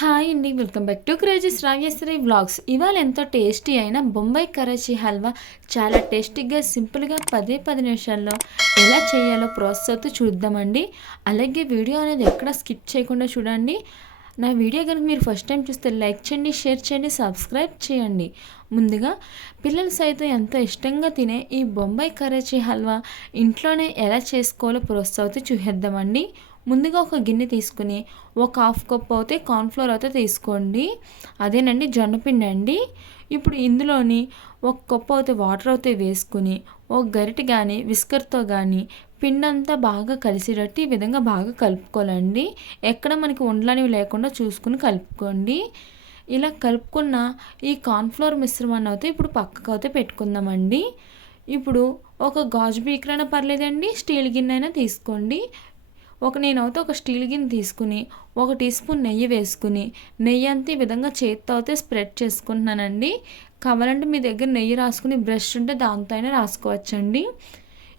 Hi అండి welcome back to crazies Rageshwari vlogs. ఇవాళ ఎంతో టేస్టీ అయిన బొంబాయి కరాచీ హల్వా చాలా టేస్టీగా సింపుల్గా పదే పది నిమిషాల్లో ఎలా చేయాలో ప్రాసెస్ అయితే చూద్దామండి. అలాగే వీడియో అనేది ఎక్కడ స్కిప్ చేయకుండా చూడండి. నా వీడియో కనుక మీరు ఫస్ట్ టైం చూస్తే లైక్ చేయండి షేర్ చేయండి సబ్స్క్రైబ్ చేయండి. ముందుగా పిల్లలు సైతం ఎంతో ఇష్టంగా తినే ఈ బొంబాయి కరాచీ హల్వా ఇంట్లోనే ఎలా చేసుకోవాలో ప్రాసెస్ చూసేద్దామండి. ముందుగా ఒక గిన్నె తీసుకుని ఒక హాఫ్ కప్ అయితే కార్న్ఫ్లోర్ అయితే తీసుకోండి. అదేనండి జొన్నపిండి అండి. ఇప్పుడు ఇందులోని ఒక కప్పు అయితే వాటర్ అయితే వేసుకుని ఒక గరిటె కానీ విస్కర్తో కానీ పిండి అంతా బాగా కలిసేటట్టు ఈ విధంగా బాగా కలుపుకోవాలండి. ఎక్కడ మనకి ఉండలనివి లేకుండా చూసుకుని కలుపుకోండి. ఇలా కలుపుకున్న ఈ కార్న్ఫ్లోర్ మిశ్రమాన్ని అయితే ఇప్పుడు పక్కకు అయితే పెట్టుకుందామండి. ఇప్పుడు ఒక గాజు బీకర్ అయినా పర్లేదండి స్టీల్ గిన్నె అయినా తీసుకోండి. ఒక నేనైతే ఒక స్టీల్ గిన్నె తీసుకుని ఒక టీ స్పూన్ నెయ్యి వేసుకుని నెయ్యి అంతా ఈ విధంగా చేతితో అయితే స్ప్రెడ్ చేసుకుంటున్నానండి. కావాలంటే మీ దగ్గర నెయ్యి రాసుకుని బ్రష్ ఉంటే దాంతో అయినా రాసుకోవచ్చండి.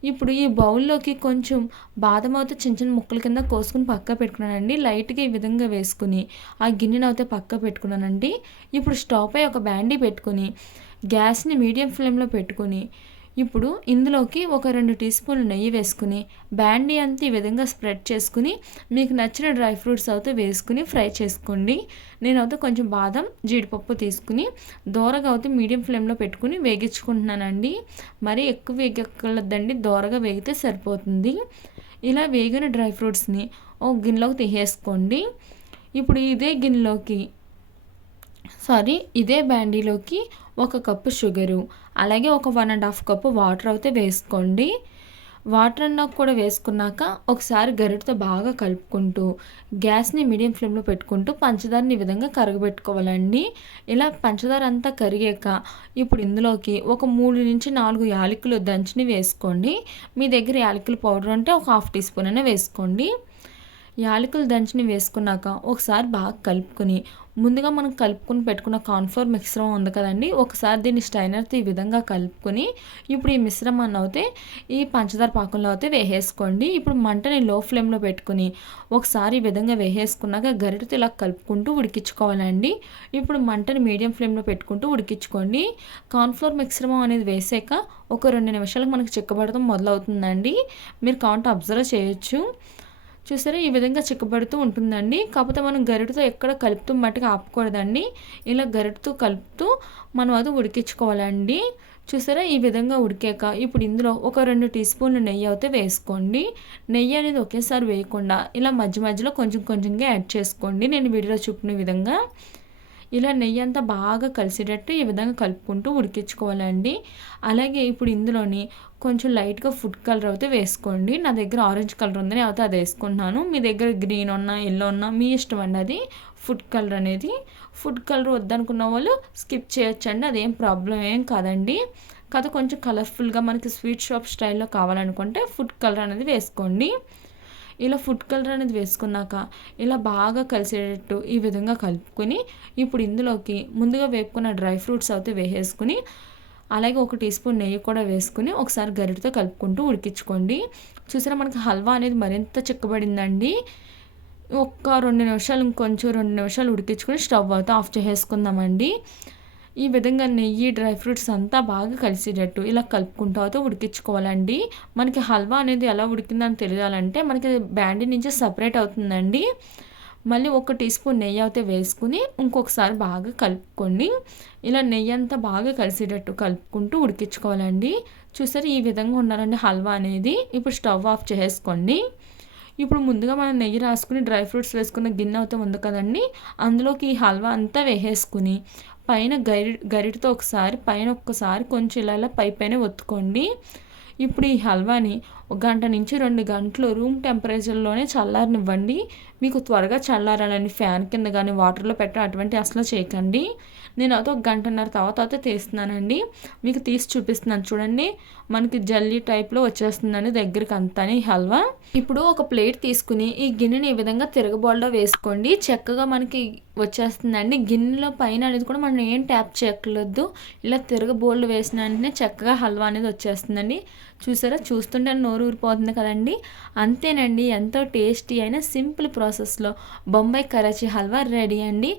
ఇప్పుడు ఈ బౌల్లోకి కొంచెం బాదం అయితే చిన్న చిన్న ముక్కల కింద కోసుకుని పక్క పెట్టుకున్నానండి. లైట్గా ఈ విధంగా వేసుకుని ఆ గిన్నెను అయితే పక్క పెట్టుకున్నానండి. ఇప్పుడు స్టవ్ పై ఒక బ్యాండీ పెట్టుకుని గ్యాస్ని మీడియం ఫ్లేమ్లో పెట్టుకుని ఇప్పుడు ఇందులోకి ఒక రెండు టీ స్పూన్లు నెయ్యి వేసుకుని బ్యాండీ అంతా ఈ విధంగా స్ప్రెడ్ చేసుకుని మీకు నచ్చిన డ్రై ఫ్రూట్స్ అయితే వేసుకుని ఫ్రై చేసుకోండి. నేనైతే కొంచెం బాదం జీడిపప్పు తీసుకుని దోరగా అయితే మీడియం ఫ్లేమ్లో పెట్టుకుని వేగించుకుంటున్నానండి. మరీ ఎక్కువ వేగక్కర్లేదండి దోరగా వేగితే సరిపోతుంది. ఇలా వేగిన డ్రై ఫ్రూట్స్ని ఒక గిన్నెలోకి తీసేసుకోండి. ఇప్పుడు ఇదే గిన్నెలోకి సారీ ఇదే బ్యాండీలోకి ఒక కప్పు షుగరు అలాగే ఒక one and half cup water అయితే వేసుకోండి. వాటర్ అన్నా కూడా వేసుకున్నాక ఒకసారి గరిటతో బాగా కలుపుకుంటూ గ్యాస్ని మీడియం ఫ్లేమ్లో పెట్టుకుంటూ పంచదారని ఈ విధంగా కరగబెట్టుకోవాలండి. ఇలా పంచదార అంతా కరిగాక ఇప్పుడు ఇందులోకి ఒక మూడు నుంచి నాలుగు యాలకులు దంచిని వేసుకోండి. మీ దగ్గర యాలకుల పౌడర్ అంటే ఒక హాఫ్ టీ స్పూన్ అయినా వేసుకోండి. యాలకులు దంచిని వేసుకున్నాక ఒకసారి బాగా కలుపుకొని ముందుగా మనం కలుపుకొని పెట్టుకున్న కార్న్ఫ్లోర్ మిశ్రమం ఉంది కదండి ఒకసారి దీన్ని స్టైనర్తో ఈ విధంగా కలుపుకొని ఇప్పుడు ఈ మిశ్రమాన్ని అయితే ఈ పంచదార పాకంలో అయితే వేసేసుకోండి. ఇప్పుడు మంటని లో ఫ్లేమ్లో పెట్టుకుని ఒకసారి ఈ విధంగా వేసేసుకున్నాక గరిటతో ఇలా కలుపుకుంటూ ఉడికించుకోవాలండి. ఇప్పుడు మంటని మీడియం ఫ్లేమ్లో పెట్టుకుంటూ ఉడికించుకోండి. కాన్ఫ్లోర్ మిశ్రమం అనేది వేసాక ఒక రెండు నిమిషాలకు మనకు చిక్కబడటం మొదలవుతుందండి. మీరు కౌంట్ అబ్జర్వ్ చేయొచ్చు. చూసారా ఈ విధంగా చిక్కబడుతూ ఉంటుందండి. కాకపోతే మనం గరిటతో ఎక్కడ కలుపుతూ మట్టుగా ఆపకూడదండి. ఇలా గరిటతో కలుపుతూ మనం అది ఉడికించుకోవాలండి. చూసారా ఈ విధంగా ఉడికాక ఇప్పుడు ఇందులో ఒక రెండు టీ స్పూన్లు నెయ్యి అయితే వేసుకోండి. నెయ్యి అనేది ఒకేసారి వేయకుండా ఇలా మధ్య మధ్యలో కొంచెం కొంచెంగా యాడ్ చేసుకోండి. నేను వీడియోలో చూపిన విధంగా ఇలా నెయ్యి అంతా బాగా కలిసేటట్టు ఈ విధంగా కలుపుకుంటూ ఉడికించుకోవాలండి. అలాగే ఇప్పుడు ఇందులోని కొంచెం లైట్గా ఫుడ్ కలర్ అయితే వేసుకోండి. నా దగ్గర ఆరెంజ్ కలర్ ఉంది నేను అయితే అది వేసుకుంటున్నాను. మీ దగ్గర గ్రీన్ ఉన్నా ఎల్లో ఉన్నా మీ ఇష్టం అండి అది ఫుడ్ కలర్ అనేది. ఫుడ్ కలర్ వద్దనుకున్న వాళ్ళు స్కిప్ చేయొచ్చండి. అదేం ప్రాబ్లం ఏం కాదండి. కాదు కొంచెం కలర్ఫుల్గా మనకి స్వీట్ షాప్ స్టైల్లో కావాలనుకుంటే ఫుడ్ కలర్ అనేది వేసుకోండి. ఇలా ఫుడ్ కలర్ అనేది వేసుకున్నాక ఇలా బాగా కలిసేటట్టు ఈ విధంగా కలుపుకొని ఇప్పుడు ఇందులోకి ముందుగా వేపుకున్న డ్రై ఫ్రూట్స్ అయితే వేసేసుకుని అలాగే ఒక టీ స్పూన్ నెయ్యి కూడా వేసుకుని ఒకసారి గరిటతో కలుపుకుంటూ ఉడికించుకోండి. చూసారా మనకి హల్వా అనేది మరింత చిక్కబడిందండి. ఒక్క రెండు నిమిషాలు ఇంకొంచెం రెండు నిమిషాలు ఉడికించుకొని స్టవ్ అయితే ఆఫ్ చేసేసుకుందామండి. ఈ విధంగా నెయ్యి డ్రై ఫ్రూట్స్ అంతా బాగా కలిసేటట్టు ఇలా కలుపుకుంటూ అయితే ఉడికించుకోవాలండి. మనకి హల్వా అనేది ఎలా ఉడికిందని తెలియాలంటే మనకి బ్యాండీ నుంచి సపరేట్ అవుతుందండి. మళ్ళీ ఒక టీ స్పూన్ నెయ్యి అయితే వేసుకుని ఇంకొకసారి బాగా కలుపుకోండి ఇలా నెయ్యి అంతా బాగా కలిసేటట్టు కలుపుకుంటూ ఉడికించుకోవాలండి. చూసారు ఈ విధంగా ఉండాలండి హల్వా అనేది. ఇప్పుడు స్టవ్ ఆఫ్ చేసుకోండి. ఇప్పుడు ముందుగా మనం నెయ్యి రాసుకుని డ్రై ఫ్రూట్స్ వేసుకున్న గిన్నె అయితే ఉంది కదండి. అందులోకి ఈ హల్వా అంతా వేసేసుకుని పైన గరి గరిటతో ఒకసారి పైన ఒక్కసారి కొంచెం ఇలా ఇలా పై పైన ఒత్తుకోండి. ఇప్పుడు ఈ హల్వాని ఒక గంట నుంచి రెండు గంటలు రూమ్ టెంపరేచర్లోనే చల్లారనివ్వండి. మీకు త్వరగా చల్లారాలని ఫ్యాన్ కింద కానీ వాటర్లో పెట్టడం అటువంటి అసలు చేయకండి. నేను అయితే ఒక గంటన్నర తర్వాత అయితే తీస్తున్నానండి. మీకు తీసి చూపిస్తున్నాను చూడండి. మనకి జల్లీ టైప్లో వచ్చేస్తుందండి దగ్గరికి అంతా హల్వా. ఇప్పుడు ఒక ప్లేట్ తీసుకుని ఈ గిన్నెని ఈ విధంగా తిరగబోల్లో వేసుకోండి. చక్కగా మనకి వచ్చేస్తుందండి. గిన్నెలో పైన అనేది కూడా మనం ఏం ట్యాప్ చేయక్కర్లేదు. ఇలా తిరగబోళ్ళు వేసిన వెంటనే చక్కగా హల్వా అనేది వచ్చేస్తుందండి. చూసారా? చూస్తుంటే నోరు ఊరిపోతుంది కదండి. అంతేనండి ఎంతో టేస్టీ అయిన సింపుల్ ప్రాసెస్లో బొంబాయి కరాచీ హల్వా రెడీ అండి.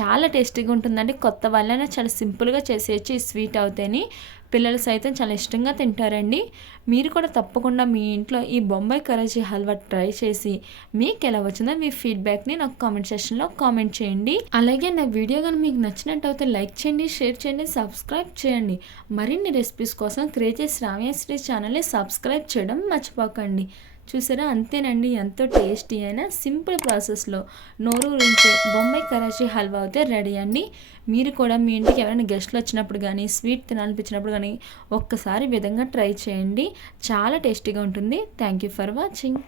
చాలా టేస్టీగా ఉంటుందండి. కొత్త వాళ్ళైనా చాలా సింపుల్గా చేసేయచ్చు ఈ స్వీట్ అవుతేని. పిల్లలు సైతం చాలా ఇష్టంగా తింటారండి. మీరు కూడా తప్పకుండా మీ ఇంట్లో ఈ బొంబాయి కరాచీ హల్వా ట్రై చేసి మీకు ఎలా వచ్చిందో మీ ఫీడ్బ్యాక్ని నాకు కామెంట్ సెక్షన్లో కామెంట్ చేయండి. అలాగే నా వీడియో కానీ మీకు నచ్చినట్టయితే లైక్ చేయండి షేర్ చేయండి సబ్స్క్రైబ్ చేయండి. మరిన్ని రెసిపీస్ కోసం క్రియేటివ్ శ్రావ్యశ్రీ ఛానల్ని సబ్స్క్రైబ్ చేయడం మర్చిపోకండి. చూసారా? అంతేనండి. ఎంతో టేస్టీ అయిన సింపుల్ ప్రాసెస్లో నోరు ఊరించే బొంబాయి కరాచీ హల్వా అయితే రెడీ అండి. మీరు కూడా మీ ఇంటికి ఎవరైనా గెస్ట్లు వచ్చినప్పుడు కానీ స్వీట్ తినాలనిపించినప్పుడు కానీ ఒక్కసారి విధంగా ట్రై చేయండి. చాలా టేస్టీగా ఉంటుంది. Thank you for watching.